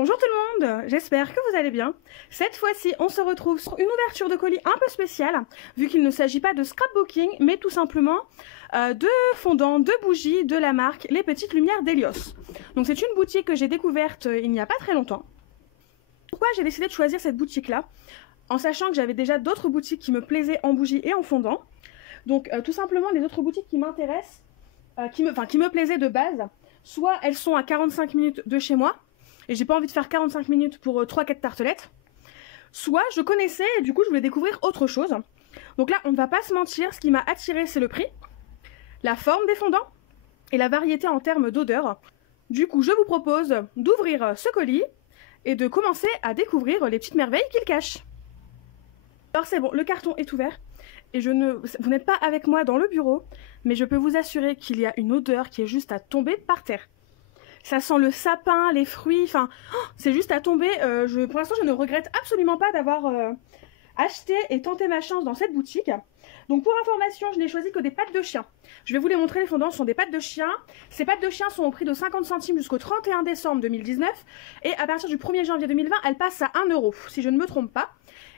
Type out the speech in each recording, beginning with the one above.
Bonjour tout le monde, j'espère que vous allez bien. Cette fois-ci, on se retrouve sur une ouverture de colis un peu spéciale, vu qu'il ne s'agit pas de scrapbooking, mais tout simplement de fondants, de bougies de la marque Les Petites Lumières d'Elios. Donc c'est une boutique que j'ai découverte il n'y a pas très longtemps. Pourquoi j'ai décidé de choisir cette boutique-là? En sachant que j'avais déjà d'autres boutiques qui me plaisaient en bougies et en fondants. Donc tout simplement, les autres boutiques qui m'intéressent, qui me plaisaient de base, soit elles sont à 45 minutes de chez moi, et j'ai pas envie de faire 45 minutes pour 3-4 tartelettes, soit je connaissais et du coup je voulais découvrir autre chose. Donc là, on ne va pas se mentir, ce qui m'a attiré, c'est le prix, la forme des fondants et la variété en termes d'odeur. Du coup, je vous propose d'ouvrir ce colis et de commencer à découvrir les petites merveilles qu'il cache. Alors c'est bon, le carton est ouvert et vous n'êtes pas avec moi dans le bureau, mais je peux vous assurer qu'il y a une odeur qui est juste à tomber par terre. Ça sent le sapin, les fruits, enfin, c'est juste à tomber. Pour l'instant, je ne regrette absolument pas d'avoir acheté et tenté ma chance dans cette boutique. Donc pour information, je n'ai choisi que des pattes de chien. Je vais vous les montrer, les fondants sont des pattes de chien. Ces pattes de chien sont au prix de 50 centimes jusqu'au 31 décembre 2019. Et à partir du 1er janvier 2020, elles passent à 1 €, si je ne me trompe pas.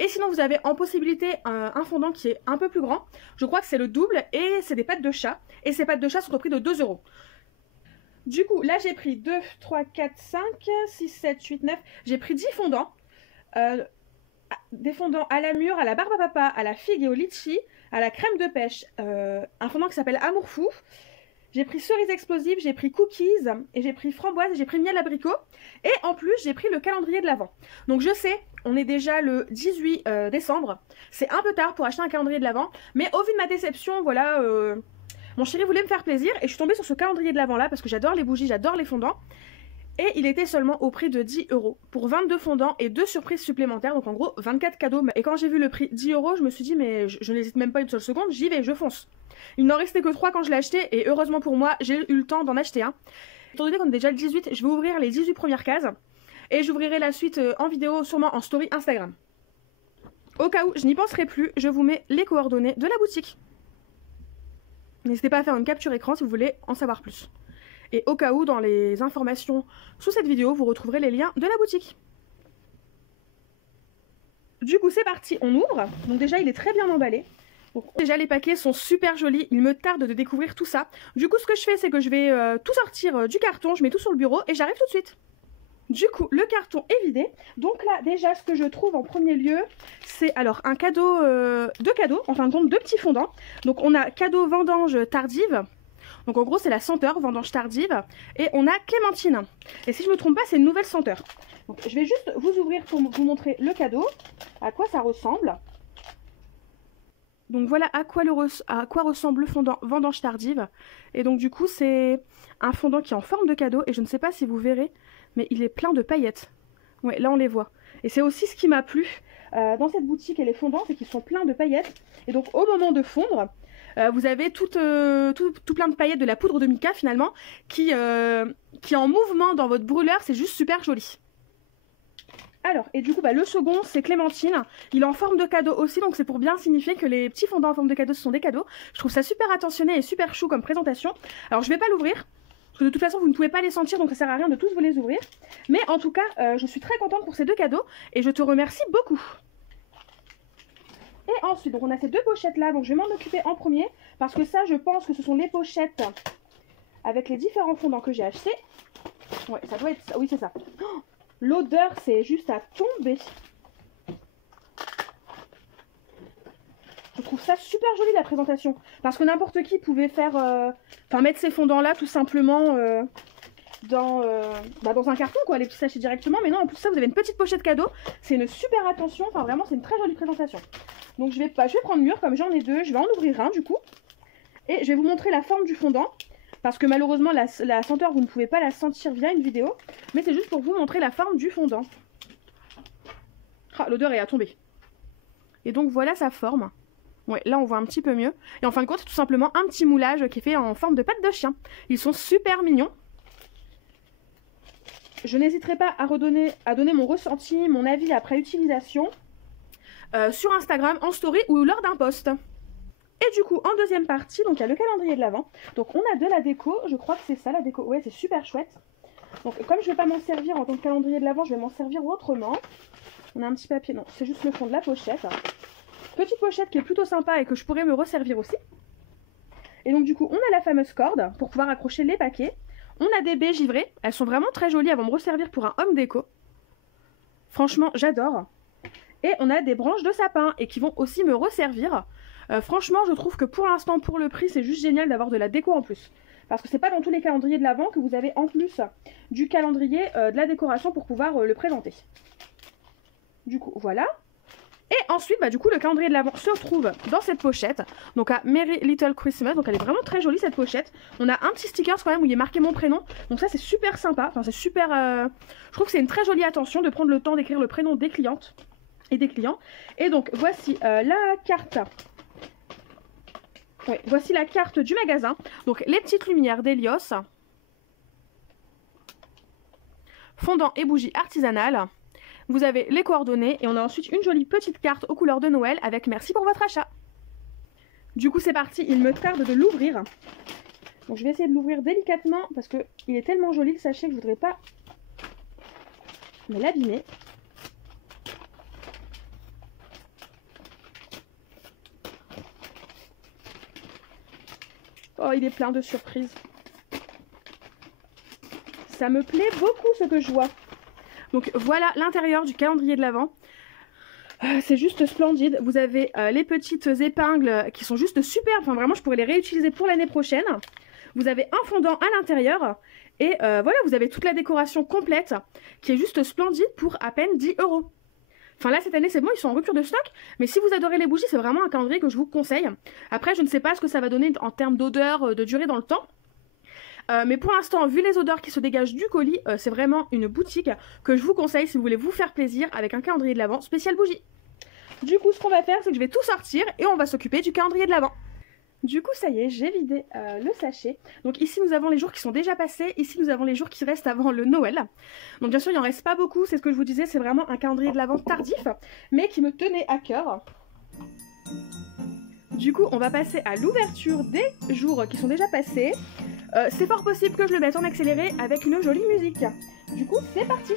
Et sinon, vous avez en possibilité un fondant qui est un peu plus grand. Je crois que c'est le double et c'est des pattes de chat. Et ces pattes de chat sont au prix de 2 €. Du coup, là j'ai pris 2, 3, 4, 5, 6, 7, 8, 9. J'ai pris 10 fondants. Des fondants à la mûre, à la barbe à papa, à la figue et au litchi, à la crème de pêche. Un fondant qui s'appelle Amour Fou. J'ai pris cerise explosive, j'ai pris cookies, et j'ai pris framboise, et j'ai pris miel abricot. Et en plus, j'ai pris le calendrier de l'Avent. Donc je sais, on est déjà le 18 décembre. C'est un peu tard pour acheter un calendrier de l'Avent. Mais au vu de ma déception, voilà... Mon chéri voulait me faire plaisir et je suis tombée sur ce calendrier de l'Avent là parce que j'adore les bougies, j'adore les fondants. Et il était seulement au prix de 10 € pour 22 fondants et 2 surprises supplémentaires, donc en gros 24 cadeaux. Et quand j'ai vu le prix 10 €, je me suis dit mais je n'hésite même pas une seule seconde, j'y vais, je fonce. Il n'en restait que 3 quand je l'ai acheté et heureusement pour moi, j'ai eu le temps d'en acheter un. Étant donné qu'on est déjà le 18, je vais ouvrir les 18 premières cases et j'ouvrirai la suite en vidéo, sûrement en story Instagram. Au cas où je n'y penserai plus, je vous mets les coordonnées de la boutique. N'hésitez pas à faire une capture écran si vous voulez en savoir plus. Et au cas où, dans les informations sous cette vidéo, vous retrouverez les liens de la boutique. Du coup, c'est parti, on ouvre. Donc déjà, il est très bien emballé. Donc, déjà, les paquets sont super jolis. Il me tarde de découvrir tout ça. Du coup, ce que je fais, c'est que je vais tout sortir du carton. Je mets tout sur le bureau et j'arrive tout de suite. Du coup, le carton est vidé. Donc là, déjà, ce que je trouve en premier lieu, c'est alors un cadeau, deux cadeaux, en fin de compte, deux petits fondants. Donc on a cadeau vendange tardive. Donc en gros, c'est la senteur vendange tardive. Et on a clémentine. Et si je me trompe pas, c'est une nouvelle senteur. Donc je vais juste vous ouvrir pour vous montrer le cadeau, à quoi ça ressemble. Donc voilà à quoi ressemble le fondant vendange tardive. Et donc du coup, c'est un fondant qui est en forme de cadeau. Et je ne sais pas si vous verrez, mais il est plein de paillettes. Ouais, là on les voit. Et c'est aussi ce qui m'a plu dans cette boutique et les fondants, c'est qu'ils sont pleins de paillettes. Et donc au moment de fondre, vous avez tout plein de paillettes de la poudre de mica finalement, qui est en mouvement dans votre brûleur, c'est juste super joli. Alors, et du coup, le second, c'est clémentine. Il est en forme de cadeau aussi, donc c'est pour bien signifier que les petits fondants en forme de cadeau, ce sont des cadeaux. Je trouve ça super attentionné et super chou comme présentation. Alors, je vais pas l'ouvrir, parce que de toute façon, vous ne pouvez pas les sentir, donc ça sert à rien de tous vous les ouvrir. Mais en tout cas, je suis très contente pour ces deux cadeaux, et je te remercie beaucoup. Et ensuite, donc on a ces deux pochettes là, donc je vais m'en occuper en premier, parce que ça, je pense que ce sont les pochettes avec les différents fondants que j'ai achetés. Ouais, ça doit être ça, oui c'est ça. Oh, l'odeur, c'est juste à tomber. Je trouve ça super joli la présentation, parce que n'importe qui pouvait faire, mettre ces fondants là tout simplement dans un carton quoi, les petits sachets directement. Mais non, en plus ça, vous avez une petite pochette cadeau, c'est une super attention, enfin vraiment c'est une très jolie présentation. Donc je vais prendre mûr, comme j'en ai deux, je vais en ouvrir un du coup. Et je vais vous montrer la forme du fondant, parce que malheureusement la senteur vous ne pouvez pas la sentir via une vidéo, mais c'est juste pour vous montrer la forme du fondant. Ah, l'odeur est à tomber. Et donc voilà sa forme. Ouais, là on voit un petit peu mieux. Et en fin de compte, c'est tout simplement un petit moulage qui est fait en forme de patte de chien. Ils sont super mignons. Je n'hésiterai pas à donner mon ressenti, mon avis après utilisation sur Instagram, en story ou lors d'un post. Et du coup, en deuxième partie, donc il y a le calendrier de l'Avent. Donc on a de la déco, je crois que c'est ça la déco. Ouais, c'est super chouette. Donc comme je ne vais pas m'en servir en tant que calendrier de l'Avent, je vais m'en servir autrement. On a un petit papier, non, c'est juste le fond de la pochette. Petite pochette qui est plutôt sympa et que je pourrais me resservir aussi. Et donc du coup, on a la fameuse corde pour pouvoir accrocher les paquets. On a des baies givrées, elles sont vraiment très jolies, elles vont me resservir pour un homme déco. Franchement, j'adore. Et on a des branches de sapin et qui vont aussi me resservir. Franchement, je trouve que pour l'instant, pour le prix, c'est juste génial d'avoir de la déco en plus. Parce que c'est pas dans tous les calendriers de l'Avent que vous avez en plus du calendrier de la décoration pour pouvoir le présenter. Du coup, voilà. Et ensuite, bah, du coup, le calendrier de l'Avent se trouve dans cette pochette. Donc à Merry Little Christmas. Donc elle est vraiment très jolie cette pochette. On a un petit sticker quand même où il est marqué mon prénom. Donc ça, c'est super sympa. Enfin, c'est super... Je trouve que c'est une très jolie attention de prendre le temps d'écrire le prénom des clientes et des clients. Et donc, voici la carte... Oui, voici la carte du magasin. Donc les petites lumières d'Helios. Fondant et bougies artisanales. Vous avez les coordonnées et on a ensuite une jolie petite carte aux couleurs de Noël avec merci pour votre achat. Du coup c'est parti, il me tarde de l'ouvrir. Donc je vais essayer de l'ouvrir délicatement parce que il est tellement joli le sachet que je voudrais pas me l'abîmer. Oh, il est plein de surprises. Ça me plaît beaucoup ce que je vois. Donc voilà l'intérieur du calendrier de l'Avent. C'est juste splendide. Vous avez les petites épingles qui sont juste superbes. Enfin vraiment, je pourrais les réutiliser pour l'année prochaine. Vous avez un fondant à l'intérieur. Et voilà, vous avez toute la décoration complète qui est juste splendide pour à peine 10 €. Enfin là, cette année, c'est bon, ils sont en rupture de stock. Mais si vous adorez les bougies, c'est vraiment un calendrier que je vous conseille. Après, je ne sais pas ce que ça va donner en termes d'odeur, de durée dans le temps. Mais pour l'instant, vu les odeurs qui se dégagent du colis, c'est vraiment une boutique que je vous conseille si vous voulez vous faire plaisir avec un calendrier de l'Avent spécial bougie. Du coup, ce qu'on va faire, c'est que je vais tout sortir et on va s'occuper du calendrier de l'Avent. Du coup, ça y est, j'ai vidé le sachet. Donc ici, nous avons les jours qui sont déjà passés. Ici, nous avons les jours qui restent avant le Noël. Donc bien sûr, il n'en reste pas beaucoup. C'est ce que je vous disais, c'est vraiment un calendrier de l'Avent tardif, mais qui me tenait à cœur. Du coup, on va passer à l'ouverture des jours qui sont déjà passés. C'est fort possible que je le mette en accéléré avec une jolie musique. Du coup, c'est parti!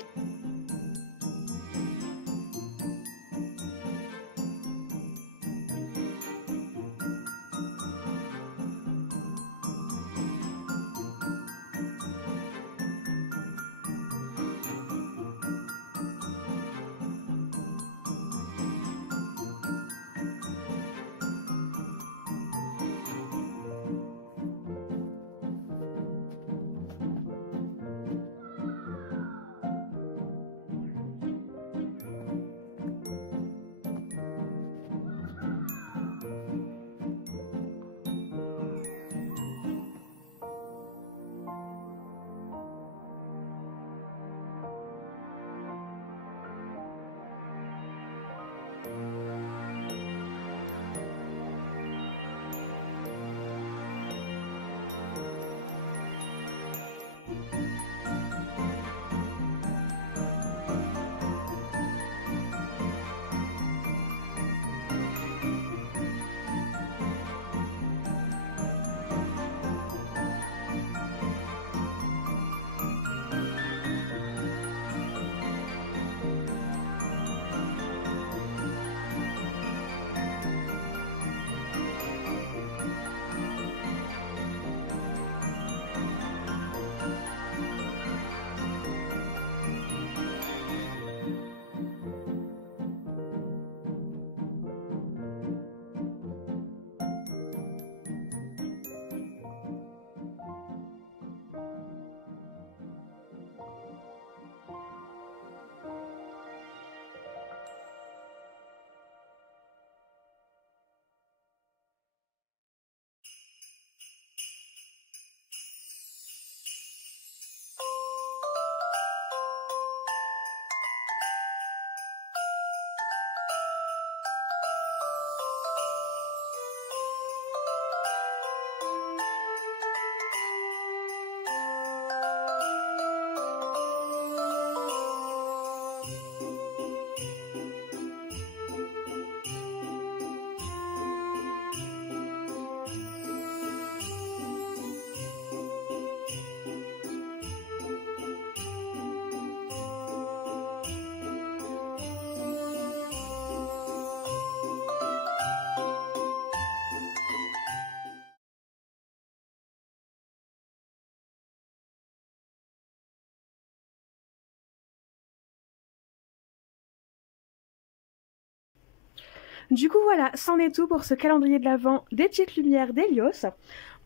Du coup voilà, c'en est tout pour ce calendrier de l'Avent des petites lumières d'Helios.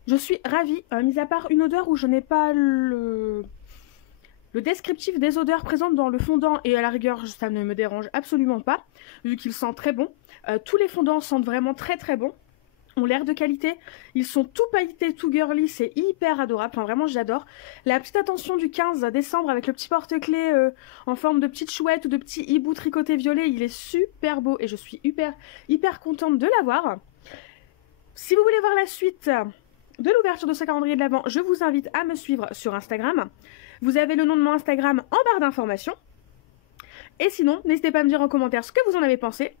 Je suis ravie, mis à part une odeur où je n'ai pas le descriptif des odeurs présentes dans le fondant, et à la rigueur ça ne me dérange absolument pas, vu qu'il sent très bon. Tous les fondants sentent vraiment très très bon, ont l'air de qualité, ils sont tout pailletés, tout girly, c'est hyper adorable, enfin vraiment j'adore. La petite attention du 15 décembre avec le petit porte-clés en forme de petite chouette ou de petit hibou tricoté violet, il est super beau et je suis hyper contente de l'avoir. Si vous voulez voir la suite de l'ouverture de ce calendrier de l'Avent, je vous invite à me suivre sur Instagram. Vous avez le nom de mon Instagram en barre d'informations. Et sinon, n'hésitez pas à me dire en commentaire ce que vous en avez pensé,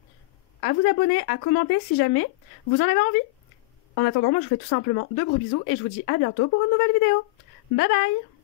à vous abonner, à commenter si jamais vous en avez envie. En attendant, moi je vous fais tout simplement de gros bisous et je vous dis à bientôt pour une nouvelle vidéo. Bye bye!